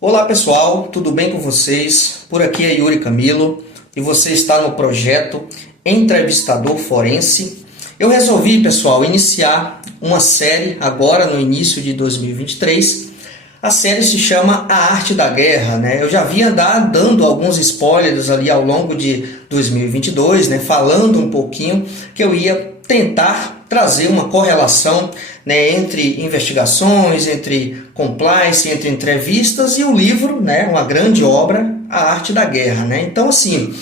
Olá pessoal, tudo bem com vocês? Por aqui é Yuri Camilo e você está no projeto Entrevistador Forense. Eu resolvi, pessoal, iniciar uma série agora no início de 2023. A série se chama A Arte da Guerra, né? Eu já vinha dando alguns spoilers ali ao longo de 2022, né? Falando um pouquinho que eu ia tentar trazer uma correlação, né, entre investigações, entre compliance, entre entrevistas e o livro, né, uma grande obra, A Arte da Guerra, né? Então, assim,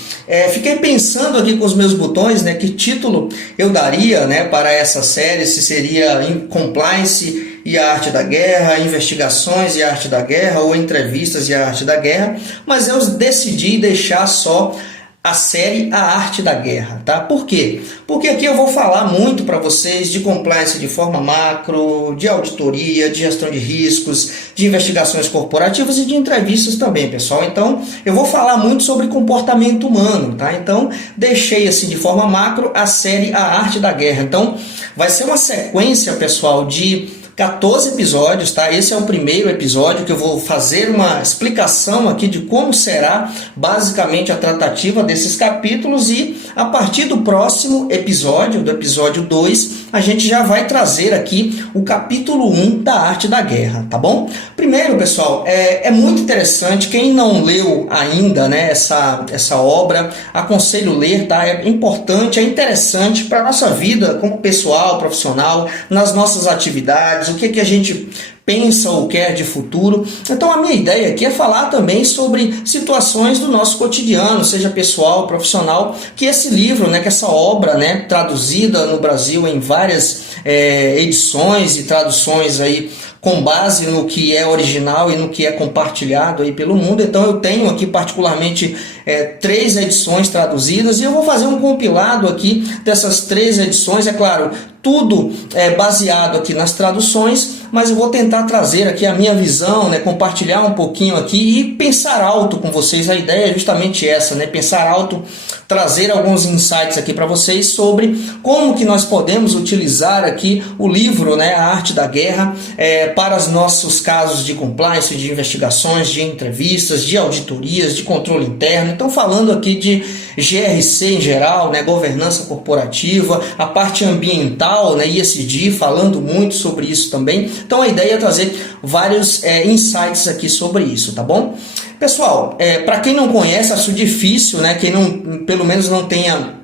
fiquei pensando aqui com os meus botões, né, que título eu daria, né, para essa série, se seria Compliance e a Arte da Guerra, Investigações e a Arte da Guerra, ou Entrevistas e a Arte da Guerra, mas eu decidi deixar só a série A Arte da Guerra, tá? Por quê? Porque aqui eu vou falar muito para vocês de compliance de forma macro, de auditoria, de gestão de riscos, de investigações corporativas e de entrevistas também, pessoal. Então, eu vou falar muito sobre comportamento humano, tá? Então, deixei assim de forma macro a série A Arte da Guerra. Então, vai ser uma sequência, pessoal, de 14 episódios, tá? Esse é o primeiro episódio que eu vou fazer uma explicação aqui de como será basicamente a tratativa desses capítulos e a partir do próximo episódio, do episódio 2, a gente já vai trazer aqui o capítulo 1 da Arte da Guerra, tá bom? Primeiro, pessoal, é muito interessante, quem não leu ainda, né, essa obra, aconselho ler, tá? É importante, é interessante para a nossa vida como pessoal, profissional, nas nossas atividades, o que a gente pensa ou quer de futuro. Então a minha ideia aqui é falar também sobre situações do nosso cotidiano, seja pessoal, profissional, que esse livro, né, que essa obra, né, traduzida no Brasil em várias edições e traduções aí com base no que é original e no que é compartilhado aí pelo mundo. Então eu tenho aqui particularmente 3 edições traduzidas e eu vou fazer um compilado aqui dessas 3 edições, é claro, tudo baseado aqui nas traduções, mas eu vou tentar trazer aqui a minha visão, né, compartilhar um pouquinho aqui e pensar alto com vocês. A ideia é justamente essa, né, pensar alto, trazer alguns insights aqui para vocês sobre como que nós podemos utilizar aqui o livro, né, A Arte da Guerra, para os nossos casos de compliance, de investigações, de entrevistas, de auditorias, de controle interno. Então, falando aqui de GRC em geral, né, governança corporativa, a parte ambiental, né, ESG, falando muito sobre isso também. Então, a ideia é trazer vários insights aqui sobre isso, tá bom? Pessoal, para quem não conhece, acho difícil, né, quem não, pelo menos não tenha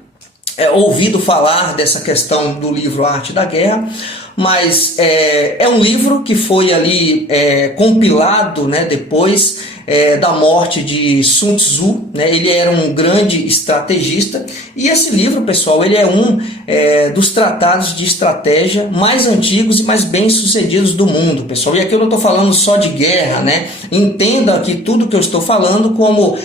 ouvido falar dessa questão do livro A Arte da Guerra, mas é um livro que foi ali compilado, né, depois da morte de Sun Tzu, né? Ele era um grande estrategista e esse livro, pessoal, ele é um dos tratados de estratégia mais antigos e mais bem sucedidos do mundo, pessoal. E aqui eu não estou falando só de guerra, né? Entenda aqui tudo que eu estou falando como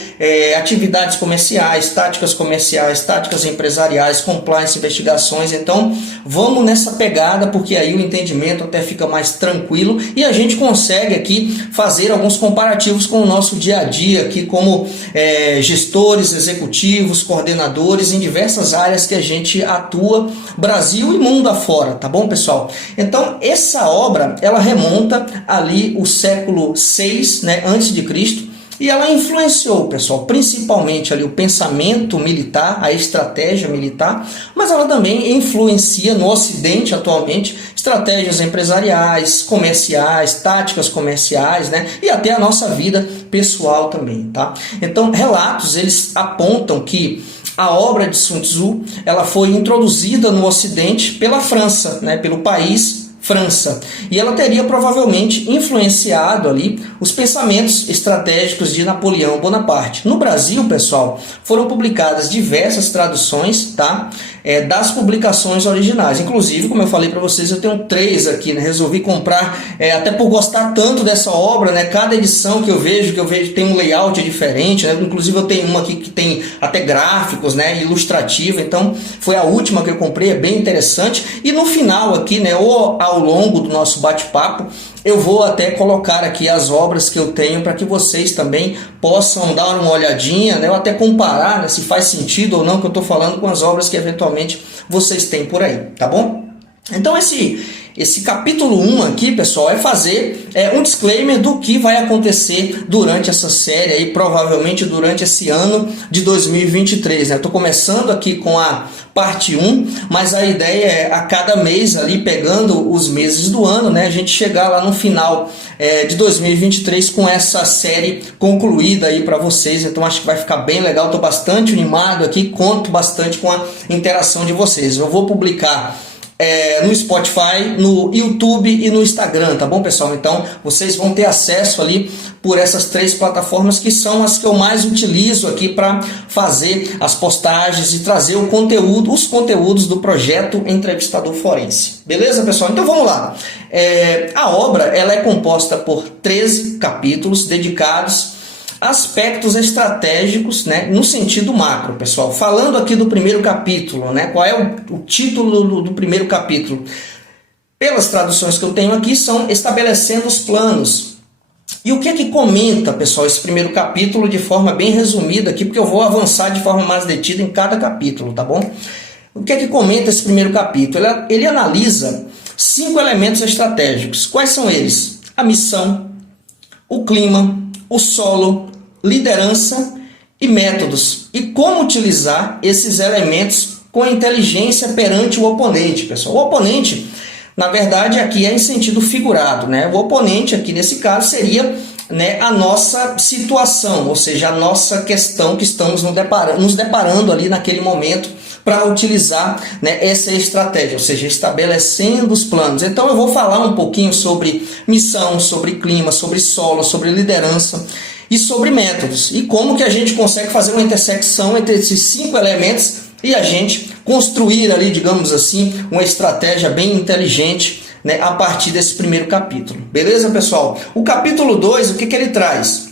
atividades comerciais, táticas empresariais, compliance, investigações. Então vamos nessa pegada, porque aí o entendimento até fica mais tranquilo e a gente consegue aqui fazer alguns comparativos com o nosso dia a dia aqui como gestores, executivos, coordenadores em diversas áreas que a gente atua, Brasil e mundo afora, tá bom, pessoal? Então essa obra, ela remonta ali o século 6, né, antes de Cristo, e ela influenciou, pessoal, principalmente ali o pensamento militar, a estratégia militar, mas ela também influencia no Ocidente atualmente estratégias empresariais, comerciais, táticas comerciais, né? E até a nossa vida pessoal também, tá? Então, relatos, eles apontam que a obra de Sun Tzu, ela foi introduzida no Ocidente pela França, né? Pelo país França, e ela teria provavelmente influenciado ali os pensamentos estratégicos de Napoleão Bonaparte. No Brasil, pessoal, foram publicadas diversas traduções, tá? Das publicações originais. Inclusive, como eu falei para vocês, eu tenho 3 aqui, né? Resolvi comprar, até por gostar tanto dessa obra, né? Cada edição que eu vejo tem um layout diferente, né? Inclusive eu tenho uma aqui que tem até gráficos, né? Ilustrativa, então foi a última que eu comprei, é bem interessante. E no final aqui, né? Ou ao longo do nosso bate-papo, eu vou até colocar aqui as obras que eu tenho para que vocês também possam dar uma olhadinha, né? Ou até comparar, né, se faz sentido ou não que eu estou falando com as obras que eventualmente vocês têm por aí, tá bom? Então esse capítulo 1 aqui, pessoal, é fazer um disclaimer do que vai acontecer durante essa série aí, provavelmente durante esse ano de 2023, né? Eu tô começando aqui com a parte 1, mas a ideia é a cada mês ali, pegando os meses do ano, né, a gente chegar lá no final de 2023 com essa série concluída aí para vocês. Então acho que vai ficar bem legal, tô bastante animado aqui, conto bastante com a interação de vocês. Eu vou publicar no Spotify, no YouTube e no Instagram, tá bom, pessoal? Então vocês vão ter acesso ali por essas 3 plataformas que são as que eu mais utilizo aqui para fazer as postagens e trazer o conteúdo, os conteúdos do projeto Entrevistador Forense. Beleza, pessoal? Então vamos lá. A obra ela é composta por 13 capítulos dedicados aspectos estratégicos, né, no sentido macro, pessoal. Falando aqui do primeiro capítulo, né, qual é o título do primeiro capítulo? Pelas traduções que eu tenho aqui, são estabelecendo os planos. E o que é que comenta, pessoal, esse primeiro capítulo de forma bem resumida aqui, porque eu vou avançar de forma mais detida em cada capítulo, tá bom? O que é que comenta esse primeiro capítulo? Ele analisa 5 elementos estratégicos. Quais são eles? A missão, o clima, o solo, liderança e métodos. E como utilizar esses elementos com inteligência perante o oponente, pessoal. O oponente, na verdade, aqui é em sentido figurado, né? O oponente aqui, nesse caso, seria, né, a nossa situação, ou seja, a nossa questão que estamos nos deparando ali naquele momento para utilizar, né, essa estratégia, ou seja, estabelecendo os planos. Então eu vou falar um pouquinho sobre missão, sobre clima, sobre solo, sobre liderança e sobre métodos. E como que a gente consegue fazer uma intersecção entre esses 5 elementos e a gente construir ali, digamos assim, uma estratégia bem inteligente, né, a partir desse primeiro capítulo. Beleza, pessoal? O capítulo 2, o que ele traz?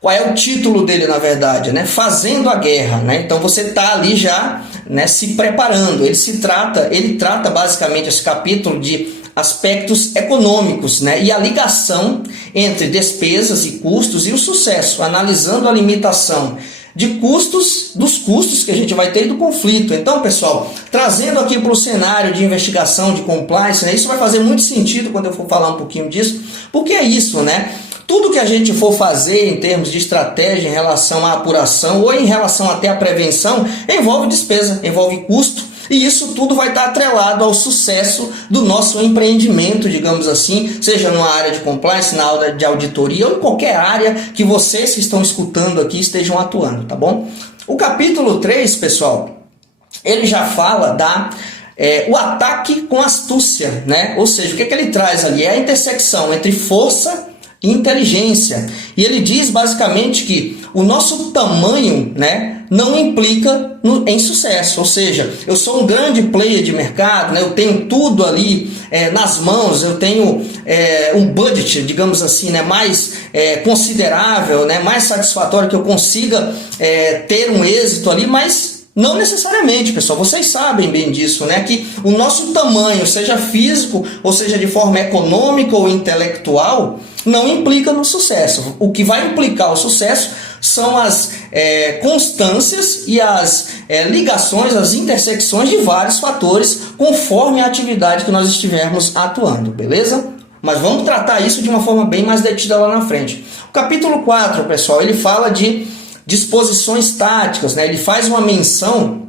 Qual é o título dele, na verdade, né? Fazendo a guerra, né? Então você está ali já, né, se preparando. Ele trata basicamente esse capítulo de aspectos econômicos, né? E a ligação entre despesas e custos e o sucesso, analisando a limitação de custos, dos custos que a gente vai ter e do conflito. Então, pessoal, trazendo aqui para o cenário de investigação, de compliance, né? Isso vai fazer muito sentido quando eu for falar um pouquinho disso, porque é isso, né? Tudo que a gente for fazer em termos de estratégia em relação à apuração ou em relação até à prevenção, envolve despesa, envolve custo, e isso tudo vai estar atrelado ao sucesso do nosso empreendimento, digamos assim, seja numa área de compliance, na área de auditoria ou em qualquer área que vocês que estão escutando aqui estejam atuando, tá bom? O capítulo 3, pessoal, ele já fala o ataque com astúcia, né? Ou seja, o que ele traz ali? É a intersecção entre força e inteligência. E ele diz basicamente que o nosso tamanho, né, não implica em sucesso. Ou seja, eu sou um grande player de mercado, né, eu tenho tudo ali nas mãos, eu tenho um budget, digamos assim, né, mais considerável, né, mais satisfatório, que eu consiga ter um êxito ali, mas não necessariamente, pessoal, vocês sabem bem disso, né? Que o nosso tamanho, seja físico ou seja de forma econômica ou intelectual, não implica no sucesso. O que vai implicar o sucesso são as constâncias e as ligações, as intersecções de vários fatores conforme a atividade que nós estivermos atuando, beleza? Mas vamos tratar isso de uma forma bem mais detida lá na frente. O capítulo 4, pessoal, ele fala de disposições táticas, né? Ele faz uma menção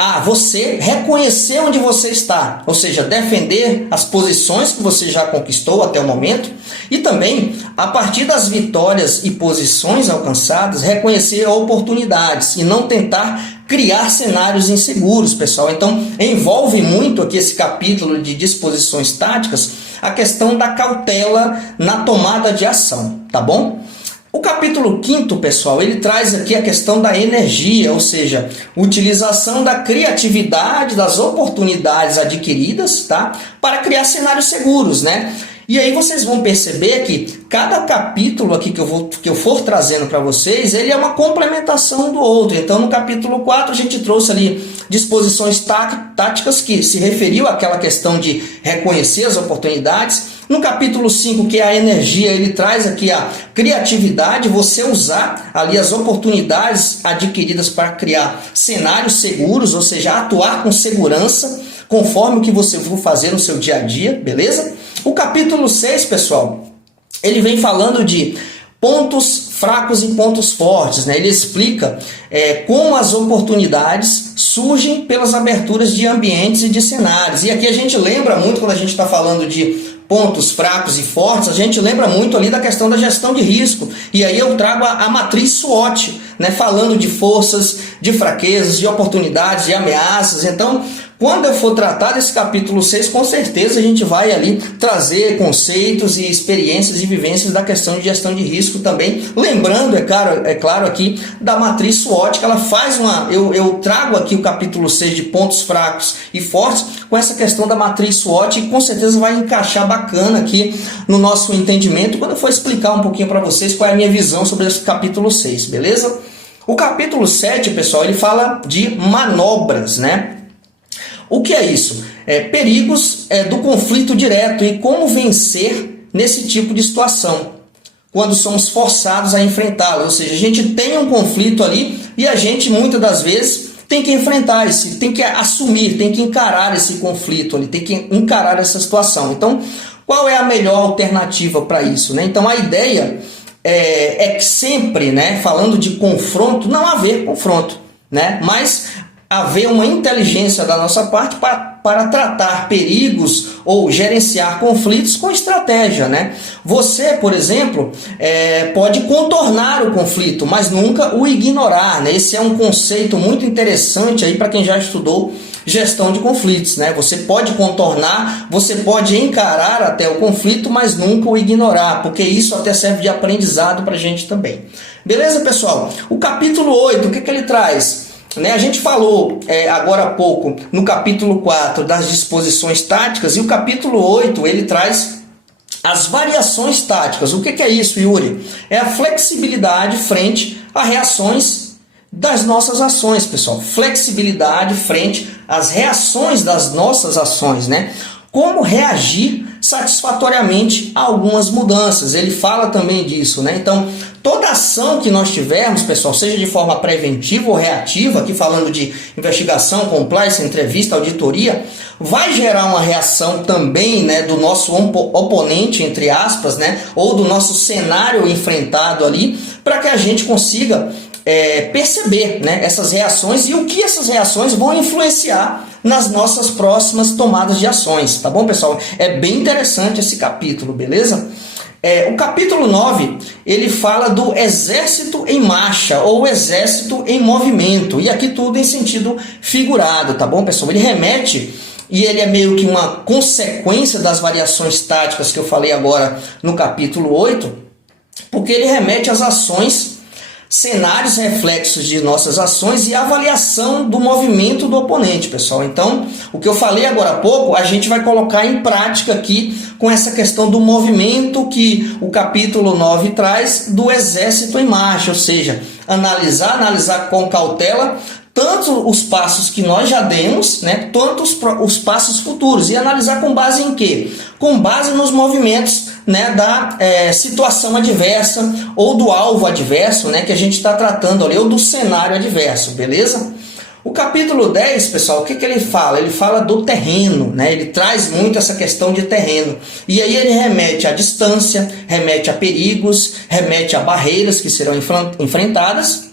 a você reconhecer onde você está, ou seja, defender as posições que você já conquistou até o momento e também, a partir das vitórias e posições alcançadas, reconhecer oportunidades e não tentar criar cenários inseguros, pessoal. Então, envolve muito aqui esse capítulo de disposições táticas a questão da cautela na tomada de ação, tá bom? O capítulo 5, pessoal, ele traz aqui a questão da energia, ou seja, utilização da criatividade, das oportunidades adquiridas, tá? Para criar cenários seguros, né? E aí vocês vão perceber que cada capítulo aqui que eu for trazendo para vocês, ele é uma complementação do outro. Então, no capítulo 4, a gente trouxe ali disposições táticas que se referiu àquela questão de reconhecer as oportunidades. No capítulo 5, que é a energia, ele traz aqui a criatividade, você usar ali as oportunidades adquiridas para criar cenários seguros, ou seja, atuar com segurança. conforme o que você for fazer no seu dia a dia, beleza? O capítulo 6, pessoal, ele vem falando de pontos fracos e pontos fortes, né? Ele explica como as oportunidades surgem pelas aberturas de ambientes e de cenários. E aqui a gente lembra muito, quando a gente está falando de pontos fracos e fortes, a gente lembra muito ali da questão da gestão de risco. E aí eu trago a matriz SWOT, né? Falando de forças, de fraquezas, de oportunidades, de ameaças. Então, quando eu for tratar desse capítulo 6, com certeza a gente vai ali trazer conceitos e experiências e vivências da questão de gestão de risco também. Lembrando, é claro aqui, da matriz SWOT, que ela faz eu trago aqui o capítulo 6 de pontos fracos e fortes com essa questão da matriz SWOT, e com certeza vai encaixar bacana aqui no nosso entendimento quando eu for explicar um pouquinho para vocês qual é a minha visão sobre esse capítulo 6, beleza? O capítulo 7, pessoal, ele fala de manobras, né? O que é isso? Perigos do conflito direto e como vencer nesse tipo de situação, quando somos forçados a enfrentá-lo. Ou seja, a gente tem um conflito ali e a gente, muitas das vezes, tem que enfrentar tem que assumir, tem que encarar esse conflito ali, tem que encarar essa situação. Então, qual é a melhor alternativa para isso, né? Então, a ideia é que sempre, né, falando de confronto, não haver confronto, né? Mas haver uma inteligência da nossa parte para tratar perigos ou gerenciar conflitos com estratégia, né? Você, por exemplo, pode contornar o conflito, mas nunca o ignorar, né? Esse é um conceito muito interessante aí para quem já estudou gestão de conflitos, né? Você pode contornar, você pode encarar até o conflito, mas nunca o ignorar, porque isso até serve de aprendizado para a gente também. Beleza, pessoal? O capítulo 8, o que ele traz? A gente falou agora há pouco no capítulo 4 das disposições táticas, e o capítulo 8 ele traz as variações táticas. O que é isso, Yuri? É a flexibilidade frente a reações das nossas ações, pessoal. Flexibilidade frente às reações das nossas ações, né? Como reagir satisfatoriamente a algumas mudanças. Ele fala também disso, né? Então, toda ação que nós tivermos, pessoal, seja de forma preventiva ou reativa, aqui falando de investigação, compliance, entrevista, auditoria, vai gerar uma reação também, né, do nosso oponente, entre aspas, né, ou do nosso cenário enfrentado ali, para que a gente consiga perceber, né, essas reações e o que essas reações vão influenciar nas nossas próximas tomadas de ações, tá bom, pessoal? É bem interessante esse capítulo, beleza? O capítulo 9, ele fala do exército em marcha ou exército em movimento, e aqui tudo em sentido figurado, tá bom, pessoal? Ele remete, e ele é meio que uma consequência das variações táticas que eu falei agora no capítulo 8, porque ele remete às ações, cenários reflexos de nossas ações e avaliação do movimento do oponente, pessoal. Então, o que eu falei agora há pouco, a gente vai colocar em prática aqui com essa questão do movimento que o capítulo 9 traz do exército em marcha, ou seja, analisar com cautela tanto os passos que nós já demos, né, quanto os passos futuros, e analisar com base em quê? Com base nos movimentos, né, da situação adversa ou do alvo adverso, né, que a gente está tratando ali, ou do cenário adverso, beleza? O capítulo 10, pessoal, o que ele fala? Ele fala do terreno, né? Ele traz muito essa questão de terreno. E aí ele remete à distância, remete a perigos, remete a barreiras que serão enfrentadas,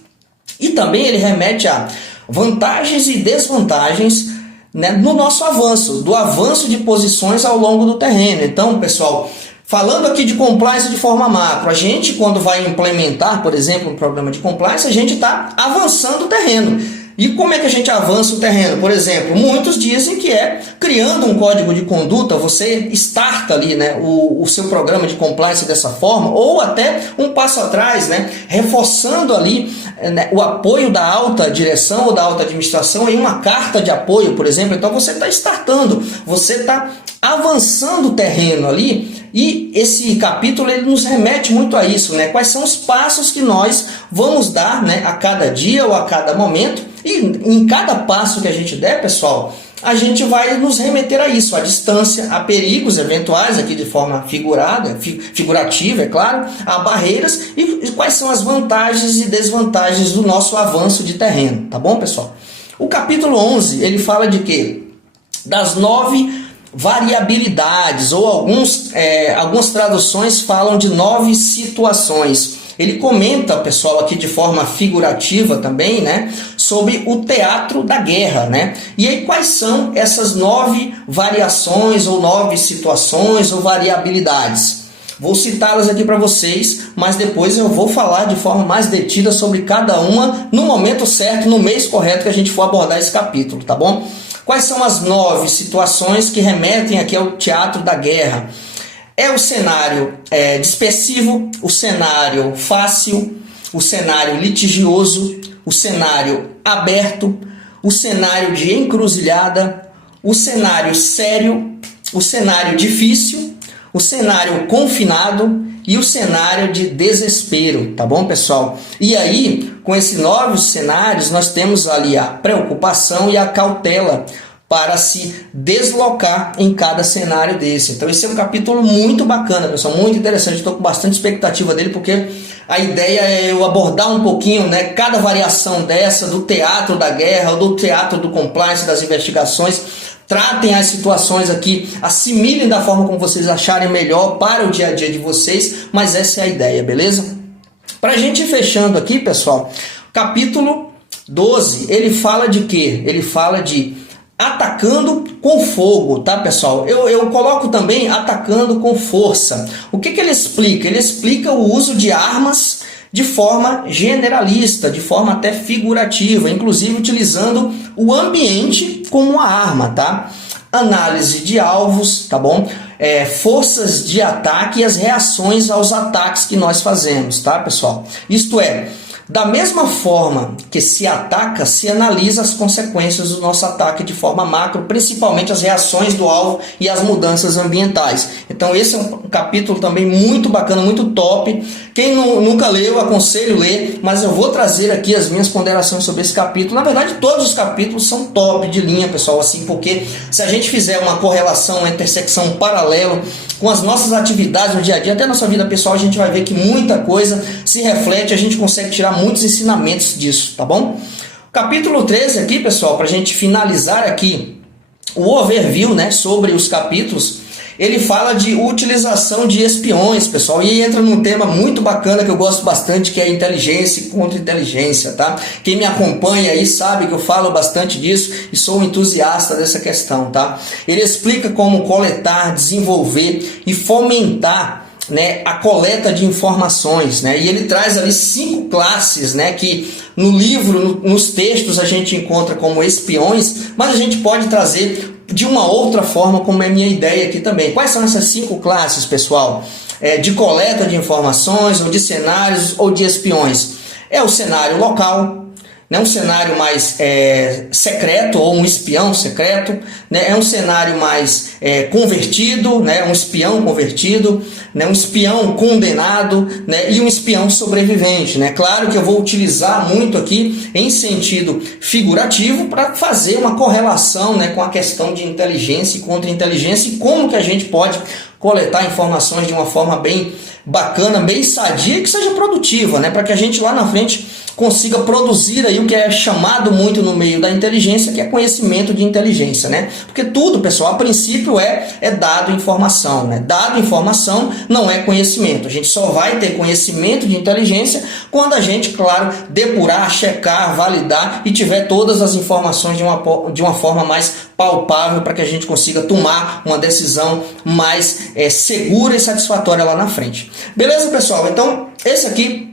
e também ele remete a vantagens e desvantagens, né, no nosso avanço, do avanço de posições ao longo do terreno. Então, pessoal, falando aqui de compliance de forma macro, a gente, quando vai implementar, por exemplo, um programa de compliance, a gente está avançando o terreno. E como é que a gente avança o terreno? Por exemplo, muitos dizem que criando um código de conduta, você starta ali, né, o seu programa de compliance dessa forma, ou até um passo atrás, né, reforçando ali, né, o apoio da alta direção ou da alta administração em uma carta de apoio, por exemplo. Então você está startando, você está avançando o terreno ali, e esse capítulo ele nos remete muito a isso, né? Quais são os passos que nós vamos dar, né, a cada dia ou a cada momento, e em cada passo que a gente der, pessoal, a gente vai nos remeter a isso, a distância, a perigos eventuais, aqui de forma figurativa, é claro, a barreiras, e quais são as vantagens e desvantagens do nosso avanço de terreno, tá bom, pessoal? O capítulo 11, ele fala de quê? das 9 variabilidades, ou algumas traduções falam de 9 situações. Ele comenta, pessoal, aqui de forma figurativa também, né, sobre o teatro da guerra, né? E aí quais são essas 9 variações, ou 9 situações, ou variabilidades? Vou citá-las aqui para vocês, mas depois eu vou falar de forma mais detida sobre cada uma no momento certo, no mês correto que a gente for abordar esse capítulo, tá bom? Quais são as 9 situações que remetem aqui ao teatro da guerra? É o cenário dispersivo, o cenário fácil, o cenário litigioso, o cenário aberto, o cenário de encruzilhada, o cenário sério, o cenário difícil, o cenário confinado e o cenário de desespero, tá bom, pessoal? E aí, com esses 9 cenários, nós temos ali a preocupação e a cautela para se deslocar em cada cenário desse. Então esse é um capítulo muito bacana, pessoal, muito interessante. Estou com bastante expectativa dele, porque a ideia é eu abordar um pouquinho, né, cada variação dessa, do teatro da guerra, ou do teatro do compliance, das investigações. Tratem as situações aqui, assimilem da forma como vocês acharem melhor para o dia a dia de vocês, mas essa é a ideia, beleza? Para a gente ir fechando aqui, pessoal, capítulo 12, ele fala de quê? Ele fala de atacando com fogo, tá, pessoal? Eu coloco também atacando com força. O que ele explica? Ele explica o uso de armas de forma generalista, de forma até figurativa, inclusive utilizando o ambiente como uma arma, tá? Análise de alvos, tá bom? Forças de ataque e as reações aos ataques que nós fazemos, tá, pessoal? Isto é, da mesma forma que se ataca, se analisa as consequências do nosso ataque de forma macro, principalmente as reações do alvo e as mudanças ambientais. Então esse é um capítulo também muito bacana, muito top. Quem nunca leu, aconselho ler, mas eu vou trazer aqui as minhas ponderações sobre esse capítulo. Na verdade, todos os capítulos são top de linha, pessoal, assim, porque se a gente fizer uma correlação, uma intersecção, um paralelo com as nossas atividades no dia a dia, até a nossa vida pessoal, a gente vai ver que muita coisa se reflete, a gente consegue tirar muitos ensinamentos disso, tá bom? Capítulo 13 aqui, pessoal, para a gente finalizar aqui o overview, né, sobre os capítulos, ele fala de utilização de espiões, pessoal, e entra num tema muito bacana que eu gosto bastante, que é inteligência e contra-inteligência, tá? Quem me acompanha aí sabe que eu falo bastante disso e sou um entusiasta dessa questão, tá? Ele explica como coletar, desenvolver e fomentar, né, a coleta de informações, né? E ele traz ali 5 classes, né, que no livro, nos textos a gente encontra como espiões, mas a gente pode trazer de uma outra forma, como é a minha ideia aqui também. Quais são essas 5 classes, pessoal? De coleta de informações, ou de cenários, ou de espiões. É o cenário local, né, um cenário mais secreto, ou um espião secreto, né, é um cenário mais convertido, né, um espião convertido, né, um espião condenado, né, e um espião sobrevivente, né. Claro que eu vou utilizar muito aqui em sentido figurativo para fazer uma correlação, né, com a questão de inteligência e contra-inteligência e como que a gente pode coletar informações de uma forma bem bacana, bem sadia e que seja produtiva, né, para que a gente lá na frente consiga produzir aí o que é chamado muito no meio da inteligência, que é conhecimento de inteligência, né? Porque tudo, pessoal, a princípio é dado informação, né? Dado informação não é conhecimento. A gente só vai ter conhecimento de inteligência quando a gente, claro, depurar, checar, validar e tiver todas as informações de uma forma mais palpável para que a gente consiga tomar uma decisão mais segura e satisfatória lá na frente. Beleza, pessoal? Então, esse aqui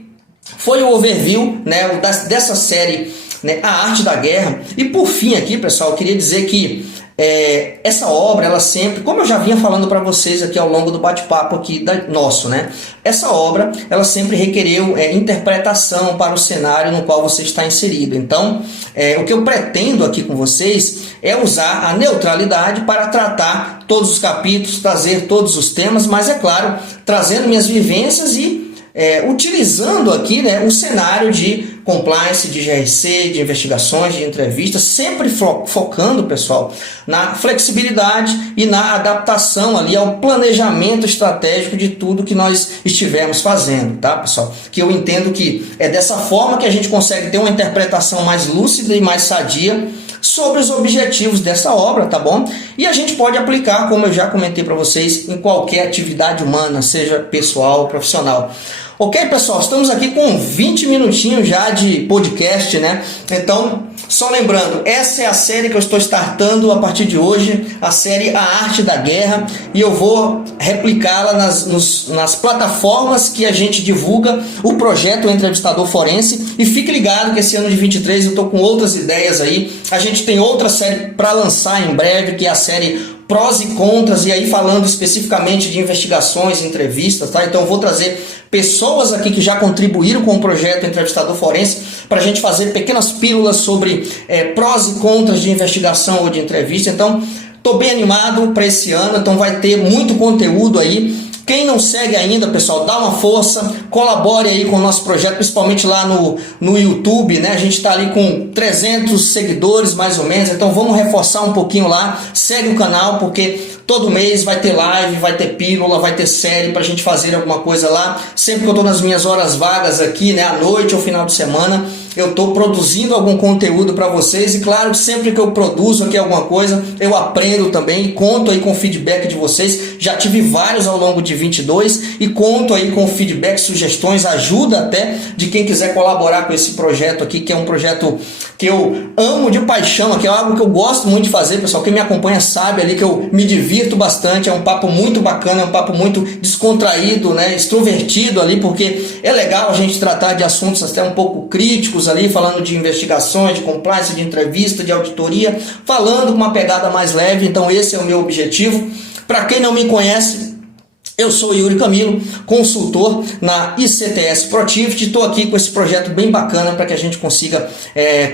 foi o overview, né, dessa série, né, A Arte da Guerra. E por fim aqui, pessoal, eu queria dizer que essa obra, ela sempre, como eu já vinha falando para vocês aqui ao longo do bate-papo aqui nosso, né, essa obra, ela sempre requereu interpretação para o cenário no qual você está inserido. Então, o que eu pretendo aqui com vocês é usar a neutralidade para tratar todos os capítulos, trazer todos os temas, mas é claro, trazendo minhas vivências e utilizando aqui, né, um cenário de compliance, de GRC, de investigações, de entrevistas, sempre focando, pessoal, na flexibilidade e na adaptação ali ao planejamento estratégico de tudo que nós estivermos fazendo, tá, pessoal? Que eu entendo que é dessa forma que a gente consegue ter uma interpretação mais lúcida e mais sadia sobre os objetivos dessa obra, tá bom? E a gente pode aplicar, como eu já comentei para vocês, em qualquer atividade humana, seja pessoal ou profissional. Ok, pessoal? Estamos aqui com 20 minutinhos já de podcast, né? Então, só lembrando, essa é a série que eu estou startando a partir de hoje, a série A Arte da Guerra, e eu vou replicá-la nas plataformas que a gente divulga o projeto Entrevistador Forense. E fique ligado que esse ano de 23 eu estou com outras ideias aí. A gente tem outra série para lançar em breve, que é a série Prós e Contras, e aí falando especificamente de investigações, entrevistas, tá? Então eu vou trazer pessoas aqui que já contribuíram com o projeto Entrevistador Forense para a gente fazer pequenas pílulas sobre prós e contras de investigação ou de entrevista. Então estou bem animado para esse ano, então vai ter muito conteúdo aí. Quem não segue ainda, pessoal, dá uma força, colabore aí com o nosso projeto, principalmente lá no YouTube, né? A gente está ali com 300 seguidores, mais ou menos, então vamos reforçar um pouquinho lá, segue o canal, porque todo mês vai ter live, vai ter pílula, vai ter série para a gente fazer alguma coisa lá. Sempre que eu estou nas minhas horas vagas aqui, né, à noite ou final de semana, eu estou produzindo algum conteúdo para vocês. E claro, sempre que eu produzo aqui alguma coisa, eu aprendo também e conto aí com o feedback de vocês. Já tive vários ao longo de 22 e conto aí com feedback, sugestões, ajuda até de quem quiser colaborar com esse projeto aqui, que é um projeto que eu amo de paixão, que é algo que eu gosto muito de fazer, pessoal. Quem me acompanha sabe ali que eu me divirto bastante, é um papo muito bacana, é um papo muito descontraído, né, extrovertido ali, porque é legal a gente tratar de assuntos até um pouco críticos ali, falando de investigações, de compliance, de entrevista, de auditoria, falando com uma pegada mais leve. Então esse é o meu objetivo. Para quem não me conhece, eu sou Yuri Camilo, consultor na ICTS Protivit. Estou aqui com esse projeto bem bacana para que a gente consiga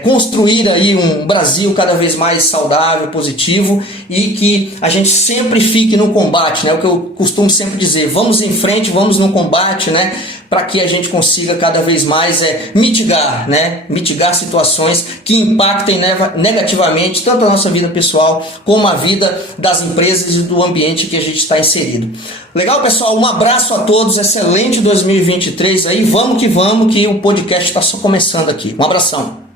construir aí um Brasil cada vez mais saudável, positivo, e que a gente sempre fique no combate, né? O que eu costumo sempre dizer, vamos em frente, vamos no combate, né? Para que a gente consiga cada vez mais mitigar, né? Mitigar situações que impactem negativamente tanto a nossa vida pessoal como a vida das empresas e do ambiente que a gente está inserido. Legal, pessoal? Um abraço a todos, excelente 2023 aí, vamos que o podcast está só começando aqui. Um abração.